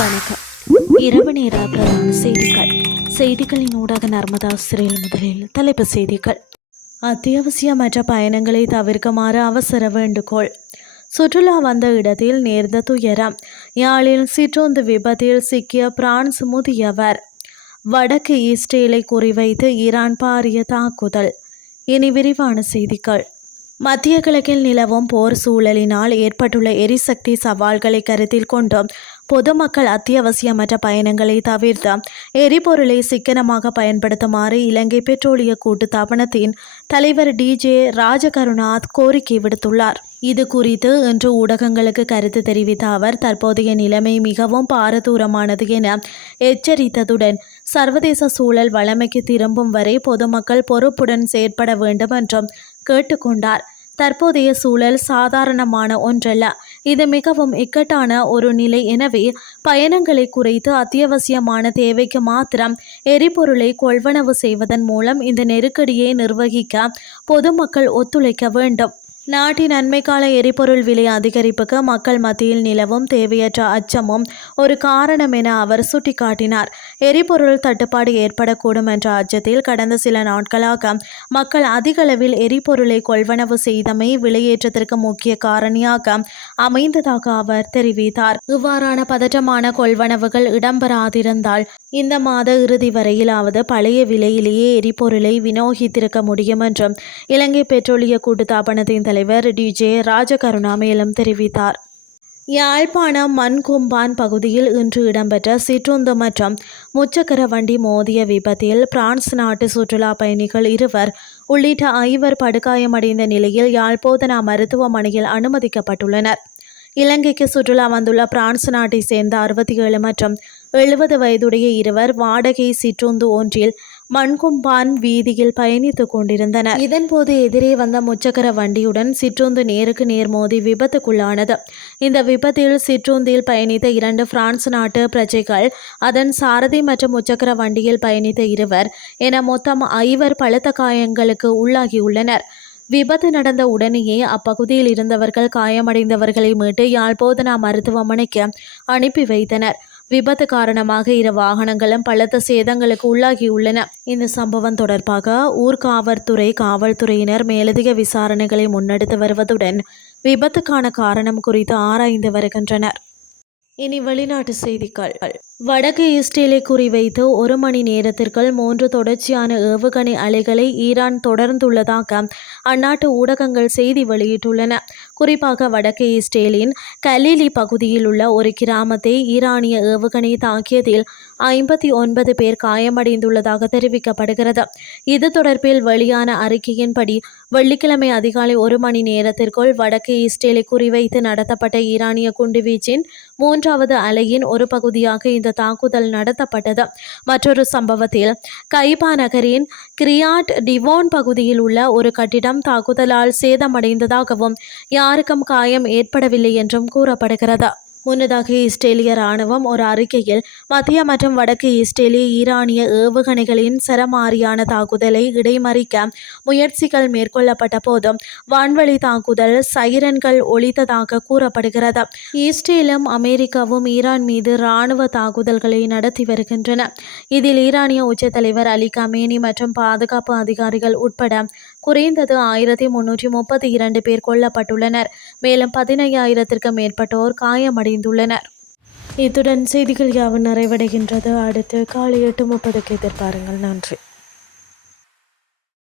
வணக்கம். இரவு நேர பிரதான செய்திகளின் ஊடாக நர்மதா சிறையில் முதலில் தலைப்பு செய்திகள். அத்தியாவசியமற்ற பயணங்களை தவிர்க்குமாறு அவசர வேண்டுகோள். சுற்றுலா வந்த இடத்தில் நேர்ந்த துயரம். யாழில் சிற்றுந்து விபத்தில் சிக்கிய பிரான்ஸ் முதியவர். வடக்கு இஸ்ரேலை குறிவைத்து ஈரான் பாரிய தாக்குதல். இனி விரிவான செய்திகள். மத்திய கிழக்கில் நிலவும் போர் சூழலினால் ஏற்பட்டுள்ள எரிசக்தி சவால்களை கருத்தில் கொண்டு பொதுமக்கள் அத்தியாவசியமற்ற பயணங்களை தவிர்த்து எரிபொருளை சிக்கனமாக பயன்படுத்துமாறு இலங்கை பெட்ரோலிய கூட்டுத்தாபனத்தின் தலைவர் டிஜே ராஜகருநாத் கோரிக்கை விடுத்துள்ளார். இது குறித்து இன்று ஊடகங்களுக்கு கருத்து தெரிவித்த அவர், தற்போதைய நிலைமை மிகவும் பாரதூரமானது என எச்சரித்ததுடன் சர்வதேச சூழல் வளமைக்கு திரும்பும் வரை பொதுமக்கள் பொறுப்புடன் செயற்பட வேண்டும் என்றும் கேட்டுக்கொண்டார். தற்போதைய சூழல் சாதாரணமான ஒன்றல்ல, இது மிகவும் இக்கட்டான ஒரு நிலை. எனவே பயணங்களை குறைத்து அத்தியாவசியமான தேவைக்கு மாத்திரம் எரிபொருளை கொள்வனவு செய்வதன் மூலம் இந்த நெருக்கடியை நிர்வகிக்க பொதுமக்கள் ஒத்துழைக்க வேண்டும். நாட்டின் அண்மைக்கால எரிபொருள் விலை அதிகரிப்புக்கு மக்கள் மத்தியில் நிலவும் தேவையற்ற அச்சமும் ஒரு காரணம் என அவர் சுட்டிக்காட்டினார். எரிபொருள் தட்டுப்பாடு ஏற்படக்கூடும் என்ற அச்சத்தில் கடந்த சில நாட்களாக மக்கள் அதிகளவில் எரிபொருளை கொள்வனவு செய்தமை விலையேற்றத்திற்கு முக்கிய காரணியாக அமைந்ததாக அவர் தெரிவித்தார். இவ்வாறான பதற்றமான கொள்வனவுகள் இடம்பெறாதிருந்தால் இந்த மாத இறுதி வரையிலாவது பழைய விலையிலேயே எரிபொருளை விநியோகித்திருக்க முடியும் என்றும் இலங்கை பெட்ரோலிய கூட்டுத்தாபனத்தின் தலைவர் டிஜே ராஜகருணா மேலும் தெரிவித்தார். யாழ்ப்பாணம் மண்கொம்பான் பகுதியில் இன்று இடம்பெற்ற சிற்றுந்து மற்றும் முச்சக்கர வண்டி மோதிய விபத்தில் பிரான்ஸ் நாட்டு சுற்றுலா பயணிகள் 2 உள்ளிட்ட 5 படுகாயமடைந்த நிலையில் யாழ்ப்போதனா மருத்துவமனையில் அனுமதிக்கப்பட்டுள்ளனர். இலங்கைக்கு சுற்றுலா வந்துள்ள பிரான்ஸ் நாட்டை சேர்ந்த 67 மற்றும் 70 வயதுடைய 2 வாடகை சிற்றுந்து ஒன்றில் மண்கொம்பான் வீதியில் பயணித்துக் கொண்டிருந்தனர். இதன்போது எதிரே வந்த முச்சக்கர வண்டியுடன் சிற்றுந்து நேருக்கு நேர் மோதி விபத்துக்குள்ளானது. இந்த விபத்தில் சிற்றுந்தில் பயணித்த 2 பிரான்ஸ் நாட்டு பிரஜைகள், அதன் சாரதி மற்றும் முச்சக்கர வண்டியில் பயணித்த 2 என மொத்தம் 5 பலத்த காயங்களுக்கு உள்ளாகியுள்ளனர். விபத்து நடந்த உடனேயே அப்பகுதியில் இருந்தவர்கள் காயமடைந்தவர்களை மீட்டு யாழ்ப்போதனா மருத்துவமனைக்கு அனுப்பி வைத்தனர். விபத்து காரணமாக 2 வாகனங்களும் பலத்த சேதங்களுக்கு உள்ளாகியுள்ளன. இந்த சம்பவம் தொடர்பாக ஊர்காவற்துறை காவல்துறையினர் மேலதிக விசாரணைகளை முன்னெடுத்து வருவதுடன் விபத்துக்கான காரணம் குறித்து ஆராய்ந்து வருகின்றனர். இனி வெளிநாட்டு செய்திகள். வடக்கு இஸ்ரேலை குறிவைத்து 1 மணி நேரத்திற்குள் 3 தொடர்ச்சியான ஏவுகணை அலைகளை ஈரான் தொடர்ந்துள்ளதாக அந்நாட்டு ஊடகங்கள் செய்தி வெளியிட்டுள்ளன. குறிப்பாக வடக்கு இஸ்ரேலின் கலீலி பகுதியில் உள்ள ஒரு கிராமத்தை ஈரானிய ஏவுகணை தாக்கியதில் 59 பேர் காயமடைந்துள்ளதாக தெரிவிக்கப்படுகிறது. இது தொடர்பில் வெளியான அறிக்கையின்படி வெள்ளிக்கிழமை அதிகாலை 1 மணி நேரத்திற்குள் வடக்கு இஸ்ரேலை குறிவைத்து நடத்தப்பட்ட ஈரானிய குண்டுவீச்சின் 3வது அலையின் ஒரு பகுதியாக இந்த தாக்குதல் நடத்தப்பட்டது. மற்றொரு சம்பவத்தில் கைபா நகரின் கிரியாட் டிவோன் பகுதியில் உள்ள ஒரு கட்டிடம் தாக்குதலால் சேதமடைந்ததாகவும் யாருக்கும் காயம் ஏற்படவில்லை என்றும் கூறப்படுகிறது. முன்னதாக இஸ்ரேலிய இராணுவம் ஒரு அறிக்கையில் மத்திய மற்றும் வடக்கு இஸ்ரேலிய ஈரானிய ஏவுகணைகளின் சரமாரியான தாக்குதலை இடைமறிக்க முயற்சிகள் மேற்கொள்ளப்பட்ட போதும் வான்வழி தாக்குதல் சைரன்கள் ஒலித்ததாக கூறப்படுகிறது. இஸ்ரேலும் அமெரிக்காவும் ஈரான் மீது இராணுவ தாக்குதல்களை நடத்தி வருகின்றன. இதில் ஈரானிய உச்சத்தலைவர் அலி கமேனி மற்றும் பாதுகாப்பு அதிகாரிகள் உட்பட குறைந்தது 1332 பேர் கொல்லப்பட்டுள்ளனர். மேலும் 15,000க்கும் மேற்பட்டோர் காயமடைந்துள்ளனர். இத்துடன் செய்திகள் யாவும் நிறைவடைகின்றது. அடுத்து காலை 8:30க்கு எதிர்பாருங்கள். நன்றி.